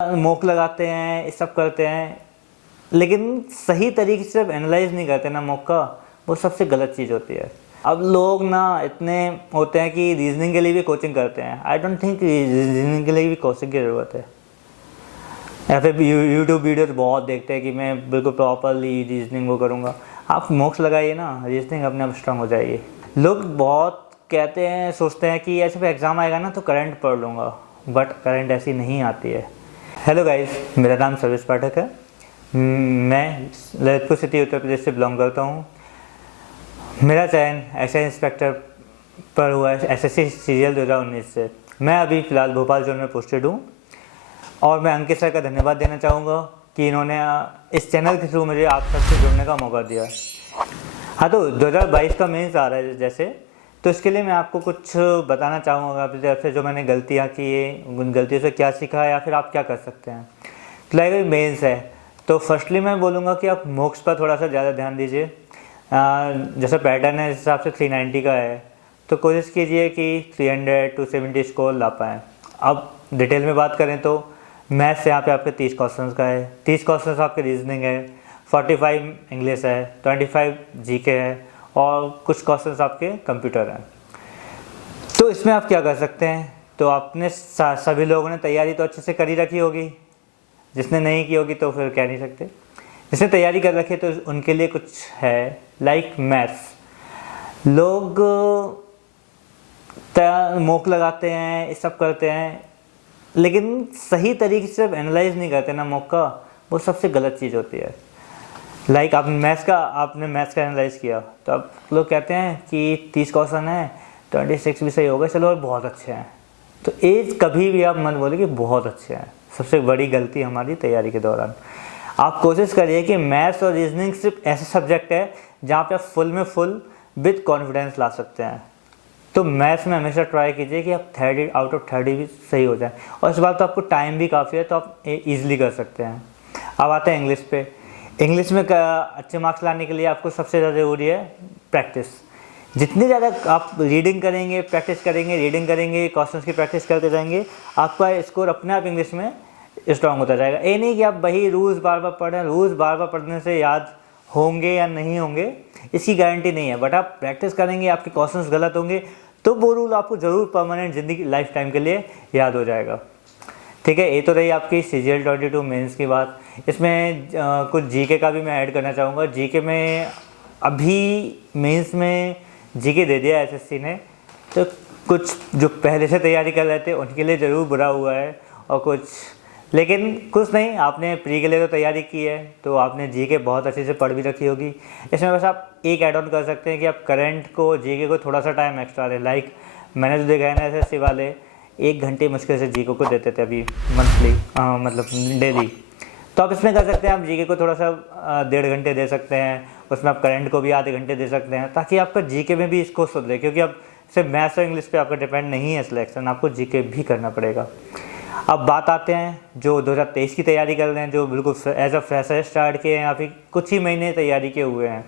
Mock लगाते हैं, ये सब करते हैं, लेकिन सही तरीके से जब एनालाइज नहीं करते ना मॉक का, वो सबसे गलत चीज़ होती है। अब लोग ना इतने होते हैं कि रीजनिंग के लिए भी कोचिंग करते हैं। आई डोंट थिंक रीजनिंग के लिए भी कोचिंग की ज़रूरत है। या फिर यूट्यूब वीडियोस बहुत देखते हैं कि मैं बिल्कुल प्रॉपरली रीजनिंग वो करूँगा। आप मॉक्स लगाइए ना, रीजनिंग अपने आप स्ट्रांग हो जाएगी। लोग बहुत कहते हैं, सोचते हैं कि ऐसे पे एग्ज़ाम आएगा ना तो करंट पढ़ लूँगा, बट करंट ऐसी नहीं आती है। हेलो गाइस, मेरा नाम सर्विस पाठक है। मैं ललितपुर सिटी उत्तर प्रदेश से बिलोंग करता हूँ। मेरा चयन एसआई इंस्पेक्टर पर हुआ है एसएससी सीरियल 2019 से। मैं अभी फ़िलहाल भोपाल जोन में पोस्टेड हूँ और मैं अंकित सर का धन्यवाद देना चाहूँगा कि इन्होंने इस चैनल के थ्रू मुझे आप सबसे जुड़ने का मौका दिया। हाँ, तो 2022 का मेंस आ रहा है जैसे, तो इसके लिए मैं आपको कुछ बताना चाहूँगा अपनी तरफ से, जो मैंने गलतियाँ की है, उन गलतियों से क्या सीखा है या फिर आप क्या कर सकते हैं। तो लाइक मेंस है, तो फर्स्टली मैं बोलूँगा कि आप मॉक्स पर थोड़ा सा ज़्यादा ध्यान दीजिए। जैसे पैटर्न है, इस हिसाब से 390 का है, तो कोशिश कीजिए कि 300 to 70 स्कोर ला पाएँ। अब डिटेल में बात करें तो मैथ्स यहाँ पे आपके 30 क्वेश्चंस का है, 30 क्वेश्चंस आपके रीजनिंग है, 45 इंग्लिश है, 25 जीके है और कुछ क्वेश्चंस आपके कंप्यूटर हैं। तो इसमें आप क्या कर सकते हैं, तो आपने सभी लोगों ने तैयारी तो अच्छे से कर ही रखी होगी, जिसने नहीं की होगी तो फिर कह नहीं सकते। जिसने तैयारी कर रखी है तो उनके लिए कुछ है, लाइक मैथ्स। लोग मॉक लगाते हैं, ये सब करते हैं, लेकिन सही तरीके से जब एनालाइज नहीं करते ना मॉक का, वो सबसे गलत चीज़ होती है। लाइक आपने मैथ्स का एनालाइज किया, तो अब लोग कहते हैं कि 30 क्वेश्चन है, 26 भी सही होगा, चलो और बहुत अच्छे हैं। तो एज कभी भी आप मत बोले कि बहुत अच्छे हैं। सबसे बड़ी गलती हमारी तैयारी के दौरान। आप कोशिश करिए कि मैथ्स और रीजनिंग सिर्फ ऐसे सब्जेक्ट है जहाँ पे आप फुल विद कॉन्फिडेंस ला सकते हैं। तो मैथ्स में हमेशा ट्राई कीजिए कि आप 30 आउट ऑफ 30 भी सही हो जाए, और इस बार तो आपको टाइम भी काफ़ी है, तो आप ईजिली कर सकते हैं। अब आते हैं इंग्लिश पे। इंग्लिश में अच्छे मार्क्स लाने के लिए आपको सबसे ज़्यादा ज़रूरी है प्रैक्टिस। जितनी ज़्यादा आप रीडिंग करेंगे, प्रैक्टिस करेंगे, क्वेश्चंस की प्रैक्टिस करते जाएंगे, आपका स्कोर अपने आप इंग्लिश में स्ट्रांग होता जाएगा। ये नहीं कि आप वही रूल्स बार बार पढ़ें, रूल्स बार बार पढ़ने से याद होंगे या नहीं होंगे इसकी गारंटी नहीं है, बट आप प्रैक्टिस करेंगे, आपके क्वेश्चंस गलत होंगे तो वो रूल आपको ज़रूर परमानेंट ज़िंदगी लाइफ टाइम के लिए याद हो जाएगा। ठीक है, ये तो रही आपकी CGL 22 मेंस की बात। इसमें कुछ जीके का भी मैं ऐड करना चाहूँगा। जीके में अभी मेंस में जीके दे दिया SSC ने, तो कुछ जो पहले से तैयारी कर रहे थे उनके लिए ज़रूर बुरा हुआ है, और लेकिन कुछ नहीं, आपने प्री के लिए तो तैयारी की है, तो आपने जीके बहुत अच्छे से पढ़ भी रखी होगी। इसमें बस आप एक ऐड ऑन कर सकते हैं कि आप करंट को, जीके को थोड़ा सा टाइम एक्स्ट्रा दें। लाइक मैंने जो देखा है ना, SSC वाले 1 घंटे मुश्किल से जीके को देते थे अभी मंथली, मतलब डेली। तो आप इसमें कर सकते हैं, आप जीके को थोड़ा सा 1.5 घंटे दे सकते हैं, उसमें आप करंट को भी आधे घंटे दे सकते हैं, ताकि आपका जीके में भी इसको सुधरे। क्योंकि अब सिर्फ मैथ्स और इंग्लिश पे आपका डिपेंड नहीं है सिलेक्शन, आपको जीके भी करना पड़ेगा। अब बात आते हैं जो 2023 की तैयारी कर रहे हैं, जो बिल्कुल एज अ फ्रेशर स्टार्ट किए हैं या फिर कुछ ही महीने तैयारी के हुए हैं।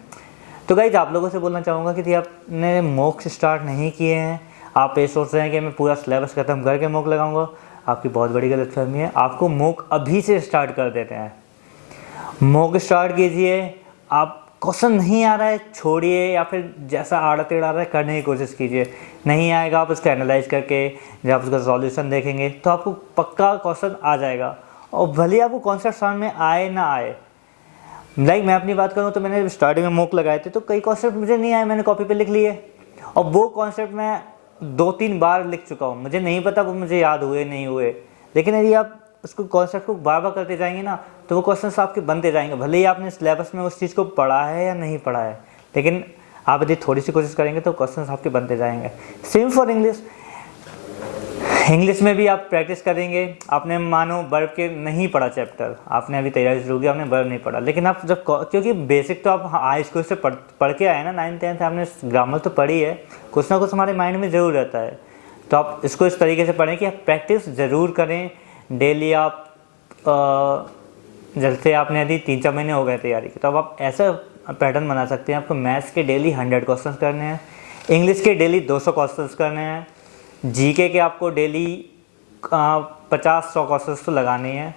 तो गाइज आप लोगों से बोलना चाहूँगा कि आपने मॉक्स स्टार्ट नहीं किए हैं, आप ये सोच रहे हैं कि मैं पूरा सिलेबस ख़त्म करके मॉक लगाऊंगा, आपकी बहुत बड़ी गलतफहमी है। आपको मॉक अभी से स्टार्ट कर देते हैं। मॉक स्टार्ट कीजिए, आप क्वेश्चन नहीं आ रहा है छोड़िए, या फिर जैसा आड़ा टेढ़ा आ रहा है करने की कोशिश कीजिए। नहीं आएगा, आप उसको एनालाइज करके जब आप उसका सॉल्यूशन देखेंगे तो आपको पक्का क्वेश्चन आ जाएगा, और भले ही आपको कॉन्सेप्ट समझ में आए ना आए। लाइक मैं अपनी बात करूँ तो मैंने स्टार्टिंग में मॉक लगाए थे, तो कई कॉन्सेप्ट मुझे नहीं आए, मैंने कॉपी पे लिख लिए, और वो कॉन्सेप्ट मैं 2-3 बार लिख चुका हूँ। मुझे नहीं पता वो मुझे याद हुए नहीं हुए, लेकिन यदि आप उसको कॉन्सेप्ट को बार बार करते जाएंगे ना, तो वो क्वेश्चंस आपके बनते जाएंगे। भले ही आपने सिलेबस में उस चीज़ को पढ़ा है या नहीं पढ़ा है, लेकिन आप यदि थोड़ी सी कोशिश करेंगे तो क्वेश्चंस आपके बनते जाएंगे। Same for English. इंग्लिश में भी आप प्रैक्टिस करेंगे। आपने मानो वर्ब के नहीं पढ़ा चैप्टर, आपने अभी तैयारी शुरू की, आपने वर्ब नहीं पढ़ा, लेकिन आप जब, क्योंकि बेसिक तो आप हाई स्कूल से पढ़ के आए ना, 9th 10th आपने ग्रामर तो पढ़ी है, कुछ ना कुछ हमारे माइंड में ज़रूर रहता है। तो आप इसको इस तरीके से पढ़ें कि आप प्रैक्टिस ज़रूर करें डेली। आप जैसे आपने यदि 3-4 महीने हो गए तैयारी के, तो अब आप ऐसा पैटर्न बना सकते हैं। आपको मैथ्स के डेली 100 क्वेश्चन करने हैं, इंग्लिश के डेली 200 क्वेश्चन करने हैं, जीके के आपको डेली 50-100 क्वेश्चन तो लगाने हैं।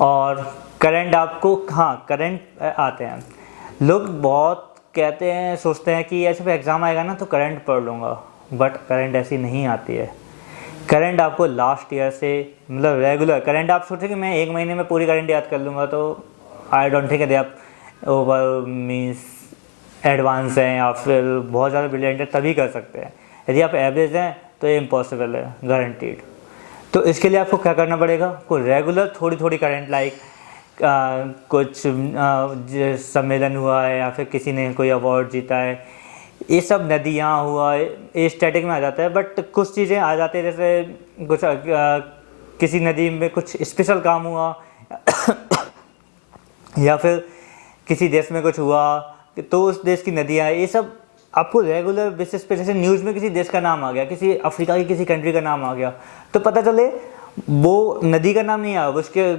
और करंट आपको, हाँ करंट आते हैं। लोग बहुत कहते हैं, सोचते हैं कि ऐसे एग्ज़ाम आएगा ना तो करंट पढ़ लूँगा, बट करंट ऐसी नहीं आती है। करंट आपको लास्ट ईयर से, मतलब रेगुलर करंट, आप सोचें कि मैं 1 महीने में पूरी करंट याद कर लूँगा, तो आई डोंट थिंक आप ओवर मीन्स एडवांस हैं या फिर बहुत ज़्यादा ब्रिलियंट है तभी कर सकते हैं। यदि आप एवरेज हैं तो ये इम्पॉसिबल है, गारंटीड। तो इसके लिए आपको क्या करना पड़ेगा, आपको रेगुलर थोड़ी थोड़ी करंट, लाइक कुछ सम्मेलन हुआ है या फिर किसी ने कोई अवार्ड जीता है, ये सब नदियाँ हुआ ये स्टैटिक में आ जाता है। बट कुछ चीज़ें आ जाती है, जैसे कुछ किसी नदी में कुछ स्पेशल काम हुआ या फिर किसी देश में कुछ हुआ तो उस देश की नदियाँ, ये सब आपको रेगुलर बेसिस पे, जैसे न्यूज़ में किसी देश का नाम आ गया, किसी अफ्रीका की किसी कंट्री का नाम आ गया, तो पता चले वो नदी का नाम नहीं आया, उसके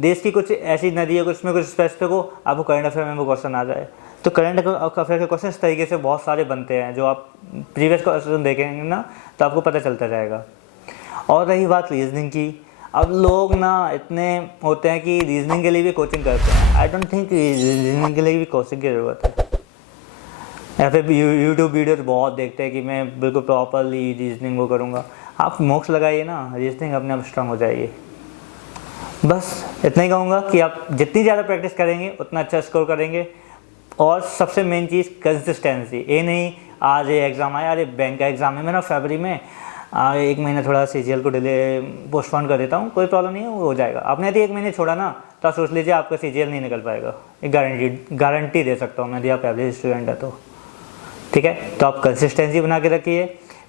देश की कुछ ऐसी नदी है, उसमें कुछ स्पेसिफिक हो, आपको करंट अफेयर में वो क्वेश्चन आ जाए। तो करंट अफेयर के क्वेश्चन इस तरीके से बहुत सारे बनते हैं, जो आप प्रीवियस क्वेश्चन देखेंगे ना तो आपको पता चलता जाएगा। और रही बात रीजनिंग की, अब लोग ना इतने होते हैं कि रीजनिंग के लिए भी कोचिंग करते हैं। आई डोंट थिंक रीजनिंग के लिए भी कोचिंग की ज़रूरत है, या फिर यूट्यूब वीडियोस बहुत देखते हैं कि मैं बिल्कुल प्रॉपरली रीजनिंग वो करूँगा। आप मोक्ष लगाइए ना, रीजनिंग अपने आप स्ट्रांग हो जाएगी। बस इतना ही कहूँगा कि आप जितनी ज़्यादा प्रैक्टिस करेंगे उतना अच्छा स्कोर करेंगे। और सबसे मेन चीज़ कंसिस्टेंसी, ये नहीं आज ये एग्ज़ाम आया, अरे बैंक का एग्ज़ाम है मेरा फरवरी में, 1 महीना थोड़ा CGL को डिले पोस्टपोन कर देता हूँ, कोई प्रॉब्लम नहीं है, वो हो जाएगा। आपने यदि 1 महीने छोड़ा ना तो आप सोच लीजिए आपका CGL नहीं निकल पाएगा, एक गारंटी दे सकता हूँ मैं, यदि आप एवरेज स्टूडेंट है तो। ठीक है, तो आप कंसिस्टेंसी बना के रखिए,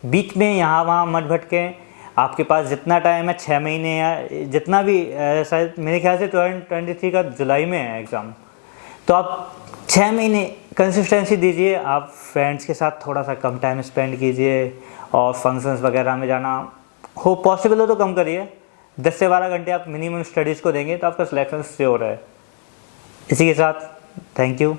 बीच में यहाँ वहाँ मत भटकें। आपके पास जितना टाइम है, 6 महीने या जितना भी, शायद मेरे ख्याल से 2023 का जुलाई में है एग्ज़ाम, तो आप 6 महीने कंसिस्टेंसी दीजिए। आप फ्रेंड्स के साथ थोड़ा सा कम टाइम स्पेंड कीजिए और फंक्शंस वगैरह में जाना हो पॉसिबल हो तो कम करिए। 10 से 12 घंटे आप मिनिमम स्टडीज़ को देंगे तो आपका सिलेक्शन श्योर है। इसी के साथ थैंक यू।